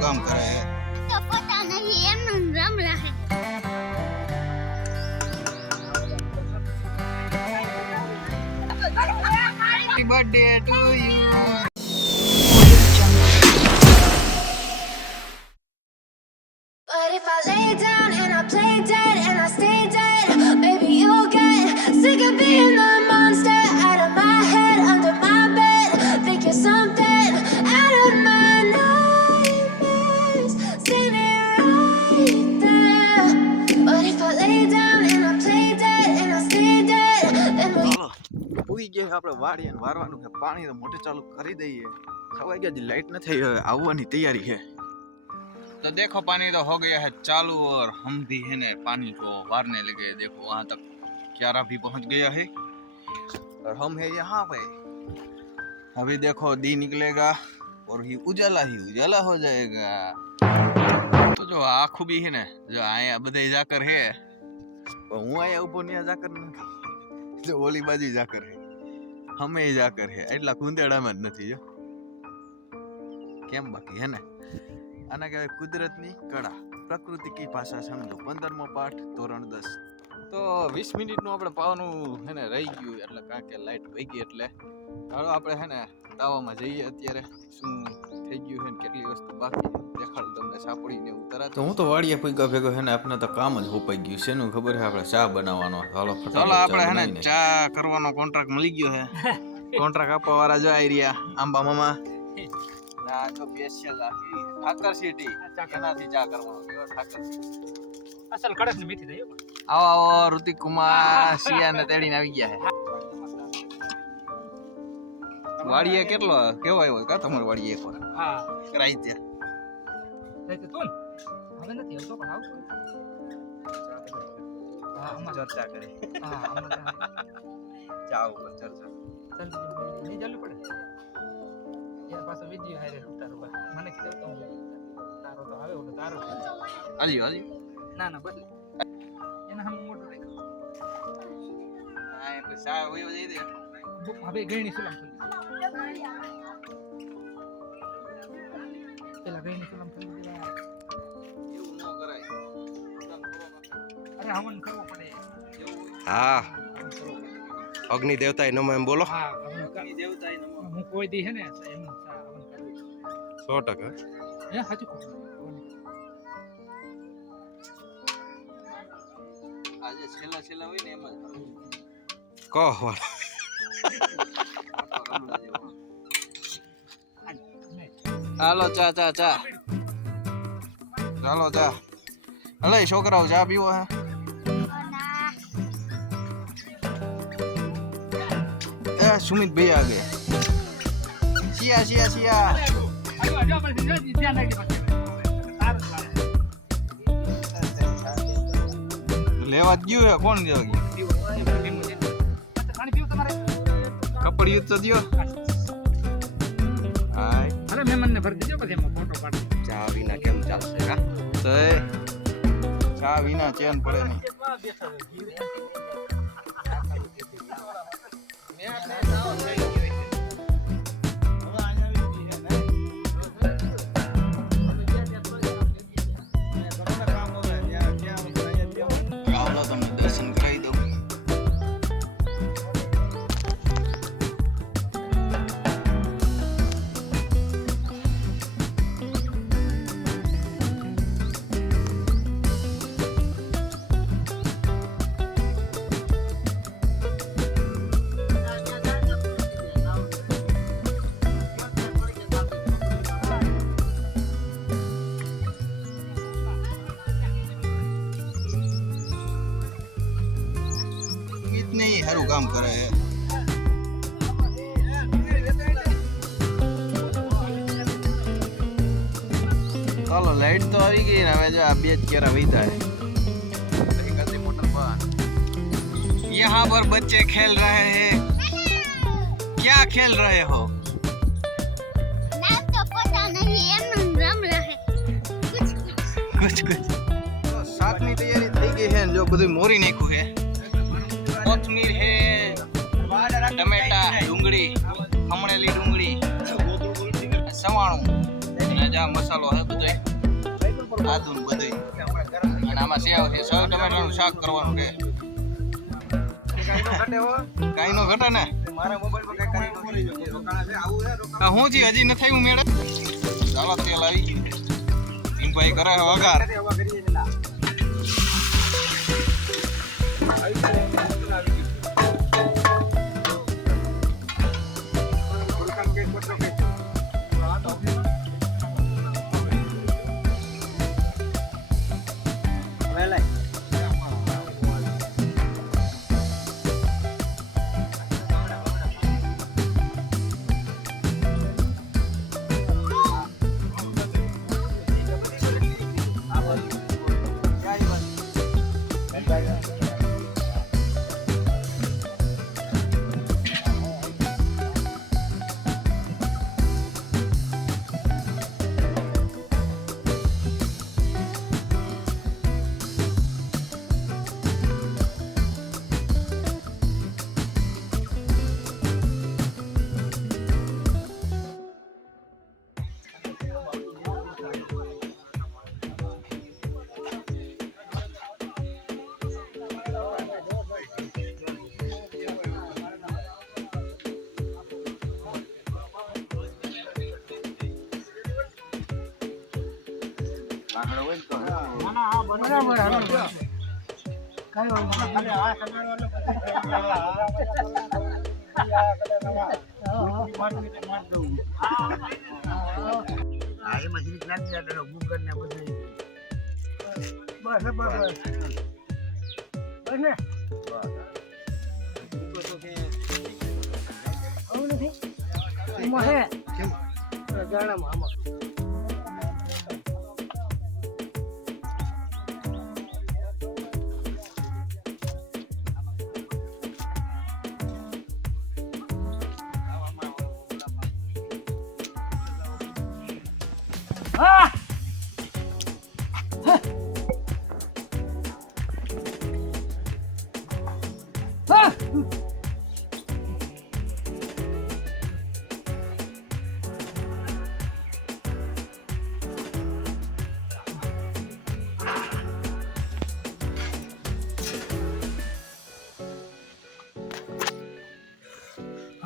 काम करे है तो पता नहीं एम रम रहा है happy birthday to you But if I lay down and I play dead and I stay dead, maybe you'll get sick of being the monster out of my head, under my bed. Think you're something out of my nightmares, standing right there. But if I lay down and I play dead and I stay dead, then we ઉઈ ગયા આપણે વાડીએ વારવાનું છે પાણી તો મોટે ચાલુ કરી દઈએ ખવાઈ ગયા લાઈટ ન થઈ હવે આવવાની તૈયારી છે तो देखो पानी तो हो गया है चालू और हम भी है ना पानी को वारने लगे देखो वहां तक क्यारा भी पहुंच गया है और हम है यहाँ पे अभी देखो दी निकलेगा और ही उजाला हो जाएगा तो जो आँखों भी है ना जो आया बधे जाकर है हूँ आया ऊपर नहीं जाकर नहीं जो ओली बाजू जाकर है हमें जाकर है एटला कुंदेड़ा में नहीं जो केम बाकी है ना आना कहे कुदरत नी कड़ा प्रकृति की भाषा समझो 15मो पाठ ધોરણ 10 तो 20 મિનિટ નું આપણે પાવાનું હે ને રહી ગયું એટલે કારણ કે લાઈટ વહી ગઈ એટલે હાલો આપણે હે ને તાવામાં જઈએ અત્યારે શું થઈ ગયું છે ને કેટલી વસ્તુ બાકી દેખાડું તમને સાપડીને ઉતરા તો હું તો વાડીએ ફૂગા ભેગો હે ને આપણે તો કામ જ હોપાઈ ગયું છે એનું ખબર છે આપણે ચા બનાવવાનો હાલો ફટાફટ આપણે હે ને ચા કરવાનો કોન્ટ્રાક્ટ મળી ગયો છે કોન્ટ્રાક્ટ આપવા વાળા જો આવી રહ્યા આંબા મામા ના જો સ્પેશિયલ આખી ઠાકર સિટી એનાથી ચા કરવાનો કેવો ઠાકર અસલ કડક ને મીઠી થઈ આવો આવો ઋતિક કુમાર સિયાને તેડીને આવી ગયા છે વાડીએ કેટલો કેવો આવ્યો કા તમારો વાડીએ એકવાર હા કરાઈ ત્યાં થઈ તો હવે નથી આવતો પણ આવતો હા અમાર ચર્ચા કરે હા અમાર ચા ઉપર ચર્ચા ચાલ નહીં ચાલુ પડે યાર પાછો વિડિયો હારે ઉતારો મને કીધું તો તારો તો આવે ઓલો તારો આલ્યો ના બદલે એના હમ મોટો રાખ્યો આ એ ચા વયો જઈ દે હવે ગઈની સુલમ પેલા ગઈની સુલમ થઈ ગયા એવું ન કરાય અરે હવન કરવો પડે હા અગ્નિ દેવતાએ નમો એમ બોલો હા હવન દેવતાએ નમો હું કોઈ દી હે ને એમ હવન કરું 100% હે સાચું કહું આજે છેલ્લા હોય ને એમ જ કહો હાલો ચા ચાલો ચા હલે છોકરાઓ ચા પીવો હે સુમિત ભાઈ આગે સિયા લેવા જ ગયું હે કોણ લેવા ગયું કપડ યુદ્ધ તો દ્યો હાય અરે મહેમાન ને ભરી દેજો પછી એમાં ફોટો પાડો ચા વિના કેમ ચાલશે હા તો એ ચા વિના ચેન પડે નહીં ચાલો તમને દર્શન કરાવી દઉં नहीं हरु काम करे है चलो लाइट तो આવી ગઈ ને હવે જો આ બે જ કેરા વઈતા है કદી મોટર પર यहाँ पर बच्चे खेल रहे हैं क्या खेल रहे हो ना तो पता नहीं एम रम रहा है कुछ तो साथ में तैयारी થઈ ગઈ છે જો બધું મોરી નાખ્યું છે કોથમીર है टमेटा डूंगળી ખમણેલી ડુંગળી સવાણું અને જા મસાલો હે બધો આદુ ને બધું. અને આમાં સેવ છે, સેવ ટમેટાનું શાક કરવાનું છે. કાંઈ નો ઘટે ને. આ હું જી હજી નથી આવ્યું મેળે. ચાલો તેલ આવી ગયું. ભાઈ કરે છે વઘાર.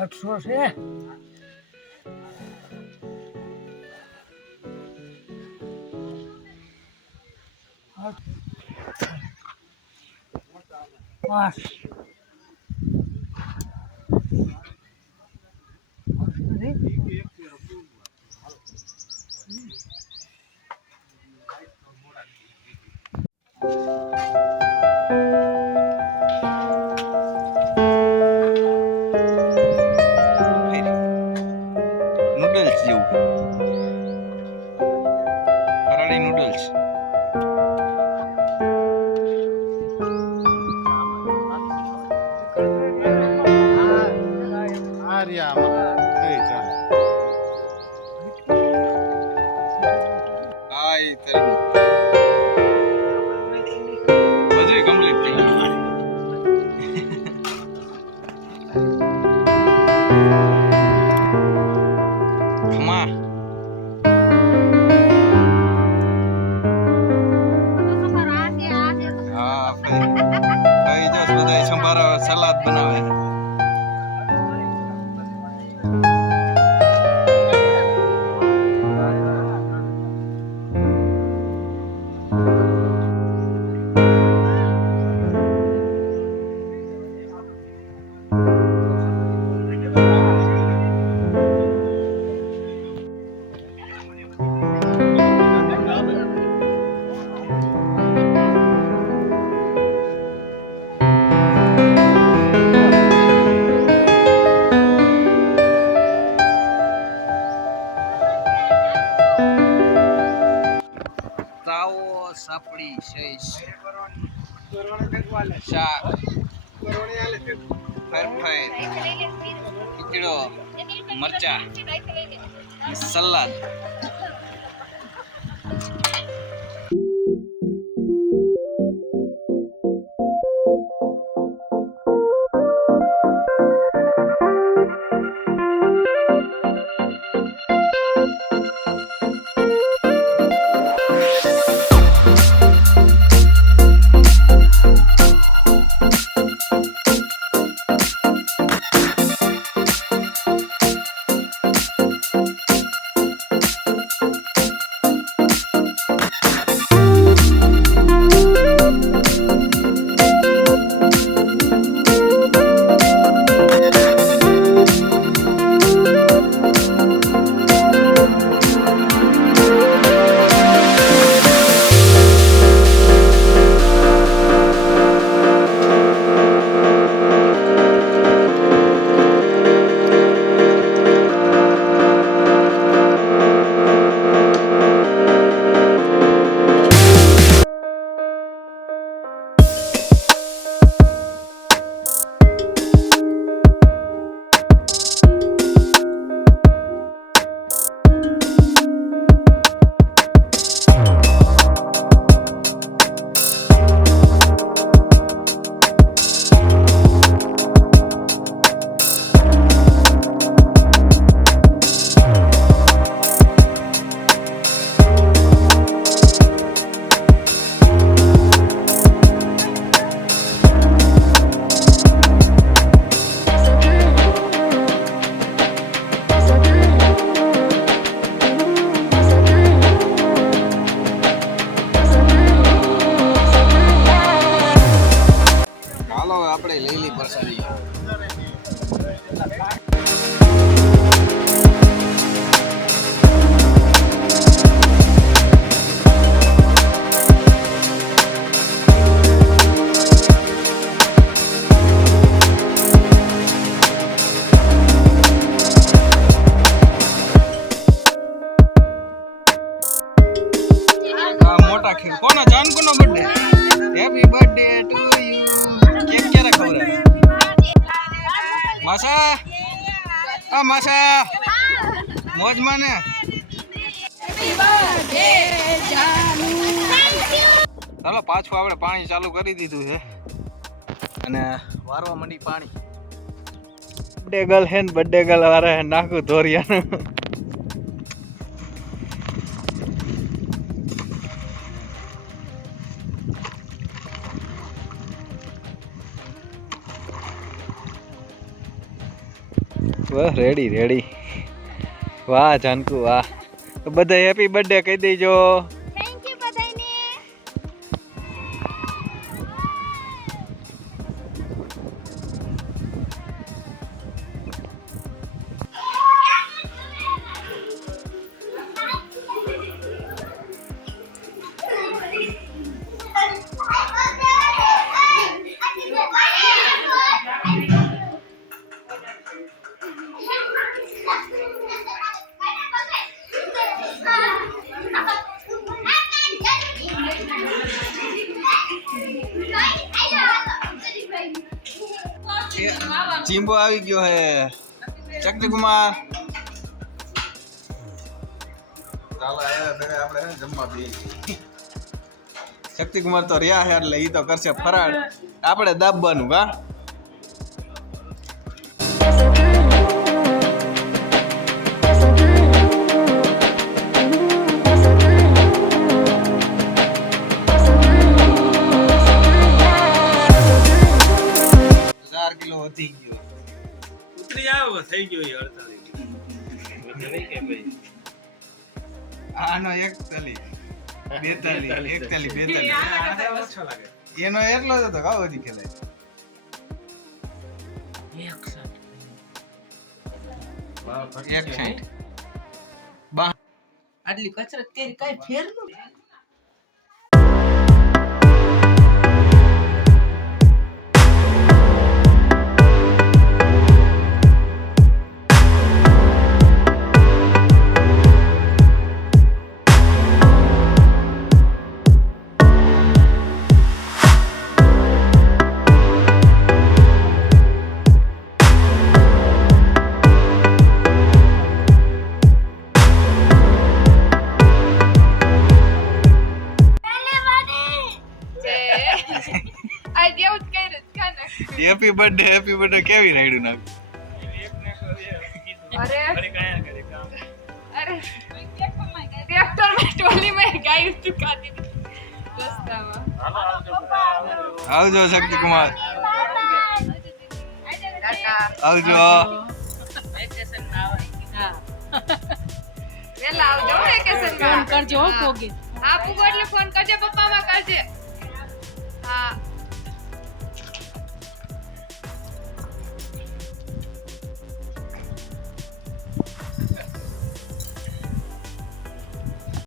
આઠસો છે. પાંચ નૂડલ્સ જેવું. ફરાળી નૂડલ્સ. બધું કમ્પ્લીટ થઈ ગયું. ખમા હા કઈ જો બધા સંભારો સલાડ બનાવે. સાપડી શેષ શાક ફરફર ખીચડો મરચા સલાડ. નાખી કોનો જાનકુનો birthday happy birthday to you cake ક્યારે ખવડાવે માસા આ માસા મોજમાં ને ચાલો પાછું આપણે પાણી ચાલુ કરી દીધું છે અને વારવા માંડી પાણી બર્થડે ગર્લ હે ને બર્થડે ગર્લ વાળા હે નાખું ધોરિયાનું વાહ રેડી રેડી વાહ જાનકુ વાહ બધા હેપી બર્થડે કહી દેજો થેન્ક યુ બધાને ચીંબો આવી ગયો હે ચકતી કુમાર ચાલો આપણે જમવા બી શક્તિ કુમાર તો રહ્યા છે એટલે ઈ તો કરશે ફરાળ આપણે દાબવાનું કા કિલો વધી ગયો ઉતરી આવો થઈ ગયો એ 48 કે ભાઈ આનો 41 42 41 42 ઓછો લાગે એનો એટલો જ હતો કાવ વધી ખેલાય એક સાઈડ આટલી કસરત કરી કઈ ફેર ન હેપી બર્થડે કેવી રાઈડું નાખ અરે કાયા કરે કામ अरे ट्रैक्टर में ट्रॉली में गाय चुका दी रास्ता में આવજો શક્તિ કુમાર આવજો वेकेशन में आवे हां वेला आवजो वेकेशन में फोन करजो पोगे आप को એટલે ફોન કરજે પપ્પા માં કરજે હા